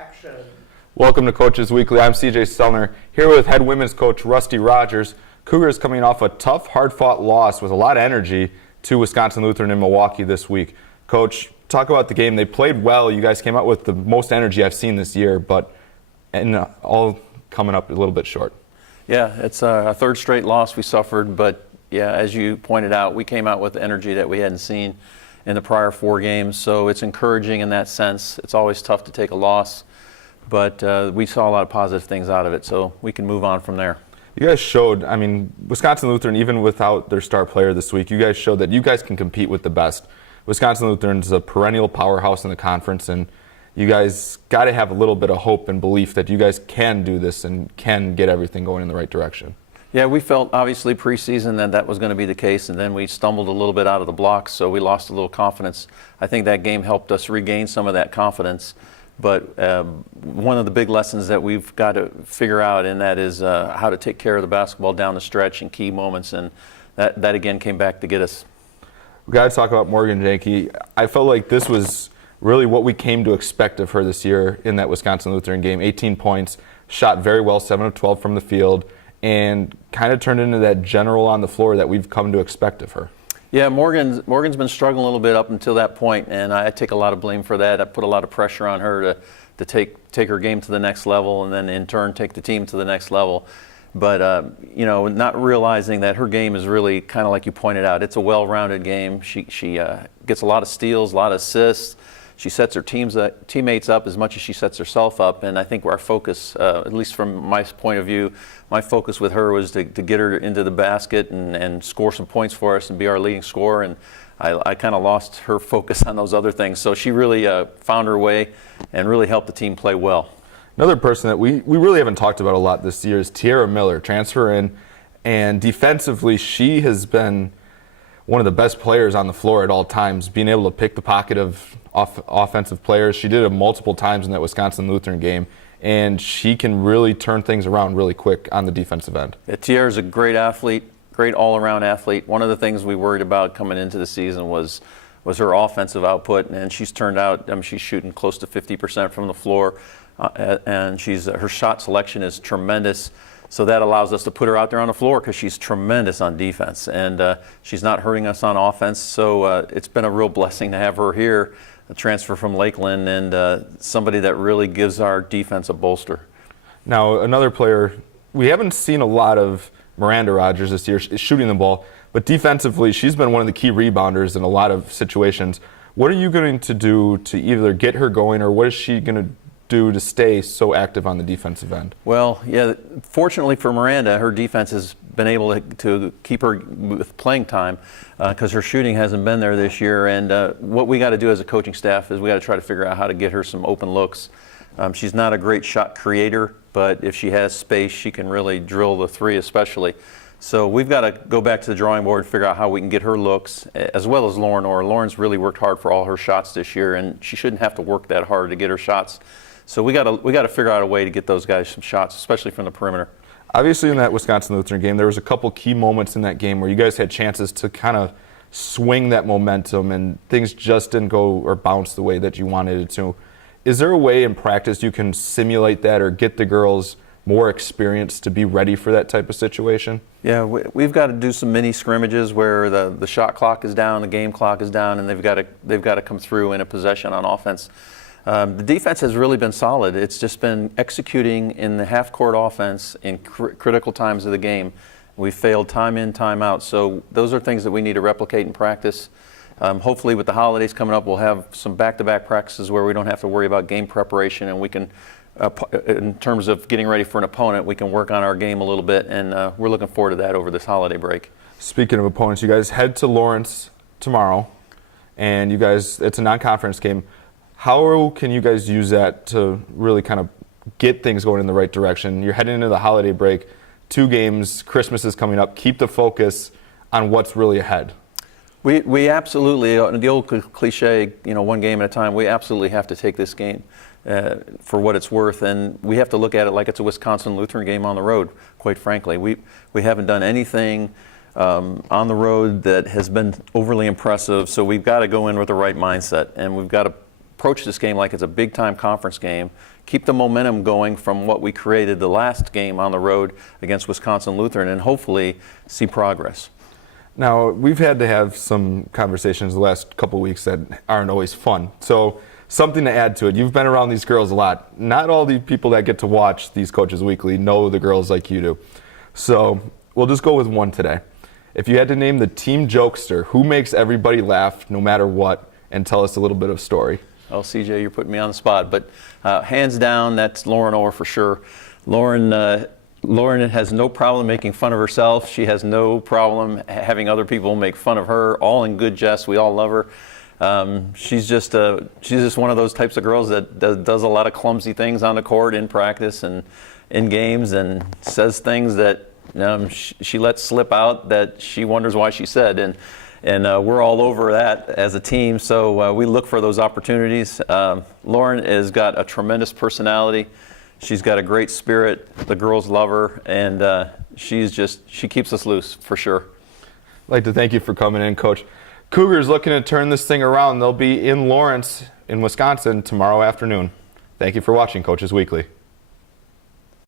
Action. Welcome to Coaches Weekly. I'm CJ Stelner here with head women's coach Miranda Rodgers. Cougars coming off a tough, hard-fought loss with a lot of energy to Wisconsin Lutheran in Milwaukee this week. Coach, talk about the game. They played well. You guys came out with the most energy I've seen this year, but all coming up a little bit short. Yeah, it's a third straight loss we suffered, but yeah, as you pointed out, we came out with energy that we hadn't seen in the prior 4 games, so it's encouraging in that sense. It's always tough to take a loss, but we saw a lot of positive things out of it, so we can move on from there. You guys showed, Wisconsin Lutheran, even without their star player this week, you guys showed that you guys can compete with the best. Wisconsin Lutheran is a perennial powerhouse in the conference, and you guys got to have a little bit of hope and belief that you guys can do this and can get everything going in the right direction. Yeah, we felt obviously preseason that was going to be the case, and then we stumbled a little bit out of the blocks, so we lost a little confidence. I think that game helped us regain some of that confidence. But one of the big lessons that we've got to figure out, and that is how to take care of the basketball down the stretch in key moments, and that again came back to get us. We got to talk about Morgan Janke. I felt like this was really what we came to expect of her this year in that Wisconsin Lutheran game. 18 points, shot very well, 7 of 12 from the field, and kind of turned into that general on the floor that we've come to expect of her. Yeah, Morgan's been struggling a little bit up until that point, and I take a lot of blame for that. I put a lot of pressure on her to take her game to the next level, and then in turn take the team to the next level. But not realizing that her game is really kind of like you pointed out. It's a well-rounded game. She gets a lot of steals, a lot of assists. She sets her teammates up as much as she sets herself up, and I think our focus, at least from my point of view, my focus with her was to get her into the basket and score some points for us and be our leading scorer, and I kind of lost her focus on those other things. So she really found her way and really helped the team play well. Another person that we really haven't talked about a lot this year is Tierra Miller, transfer in, and defensively she has been one of the best players on the floor at all times, being able to pick the pocket of offensive players. She did it multiple times in that Wisconsin Lutheran game, and she can really turn things around really quick on the defensive end. Yeah, Tierra's a great athlete, great all-around athlete. One of the things we worried about coming into the season was her offensive output, and she's turned out, she's shooting close to 50% from the floor, and her shot selection is tremendous. So that allows us to put her out there on the floor because she's tremendous on defense, and she's not hurting us on offense. So it's been a real blessing to have her here, a transfer from Lakeland, and somebody that really gives our defense a bolster. Now, another player, we haven't seen a lot of Miranda Rodgers this year shooting the ball, but defensively she's been one of the key rebounders in a lot of situations. What are you going to do to either get her going, or what is she going to do to stay so active on the defensive end? Well, yeah, fortunately for Miranda, her defense has been able to keep her with playing time because her shooting hasn't been there this year. And what we got to do as a coaching staff is we got to try to figure out how to get her some open looks. She's not a great shot creator, but if she has space, she can really drill the three especially. So we've got to go back to the drawing board and figure out how we can get her looks, as well as Lauren. Lauren's really worked hard for all her shots this year, and she shouldn't have to work that hard to get her shots. So we got to figure out a way to get those guys some shots, especially from the perimeter. Obviously, in that Wisconsin Lutheran game, there was a couple key moments in that game where you guys had chances to kind of swing that momentum, and things just didn't go or bounce the way that you wanted it to. Is there a way in practice you can simulate that or get the girls more experience to be ready for that type of situation? Yeah, we've got to do some mini scrimmages where the shot clock is down, the game clock is down, and they've got to come through in a possession on offense. The defense has really been solid. It's just been executing in the half-court offense in critical times of the game. We've failed time in, time out. So those are things that we need to replicate in practice. Hopefully with the holidays coming up, we'll have some back-to-back practices where we don't have to worry about game preparation, and we can, in terms of getting ready for an opponent, we can work on our game a little bit, and we're looking forward to that over this holiday break. Speaking of opponents, you guys head to Lawrence tomorrow, and it's a non-conference game. How can you guys use that to really kind of get things going in the right direction? You're heading into the holiday break, 2 games, Christmas is coming up. Keep the focus on what's really ahead. We absolutely, the old cliche, 1 game at a time, we absolutely have to take this game for what it's worth, and we have to look at it like it's a Wisconsin Lutheran game on the road, quite frankly. We haven't done anything on the road that has been overly impressive, so we've got to go in with the right mindset, and we've got to approach this game like it's a big-time conference game, keep the momentum going from what we created the last game on the road against Wisconsin Lutheran, and hopefully see progress. Now, we've had to have some conversations the last couple weeks that aren't always fun. So, something to add to it. You've been around these girls a lot. Not all the people that get to watch these coaches weekly know the girls like you do. So, we'll just go with one today. If you had to name the team jokester, who makes everybody laugh no matter what, and tell us a little bit of story. Oh, CJ, you're putting me on the spot. But hands down, that's Lauren Orr for sure. Lauren has no problem making fun of herself. She has no problem having other people make fun of her, all in good jest. We all love her. She's just one of those types of girls that does a lot of clumsy things on the court in practice and in games, and says things that she lets slip out that she wonders why she said. And we're all over that as a team, so we look for those opportunities. Lauren has got a tremendous personality. She's got a great spirit. The girls love her, and she keeps us loose for sure. I'd like to thank you for coming in, Coach. Cougars looking to turn this thing around. They'll be in Lawrence in Wisconsin tomorrow afternoon. Thank you for watching Coaches Weekly.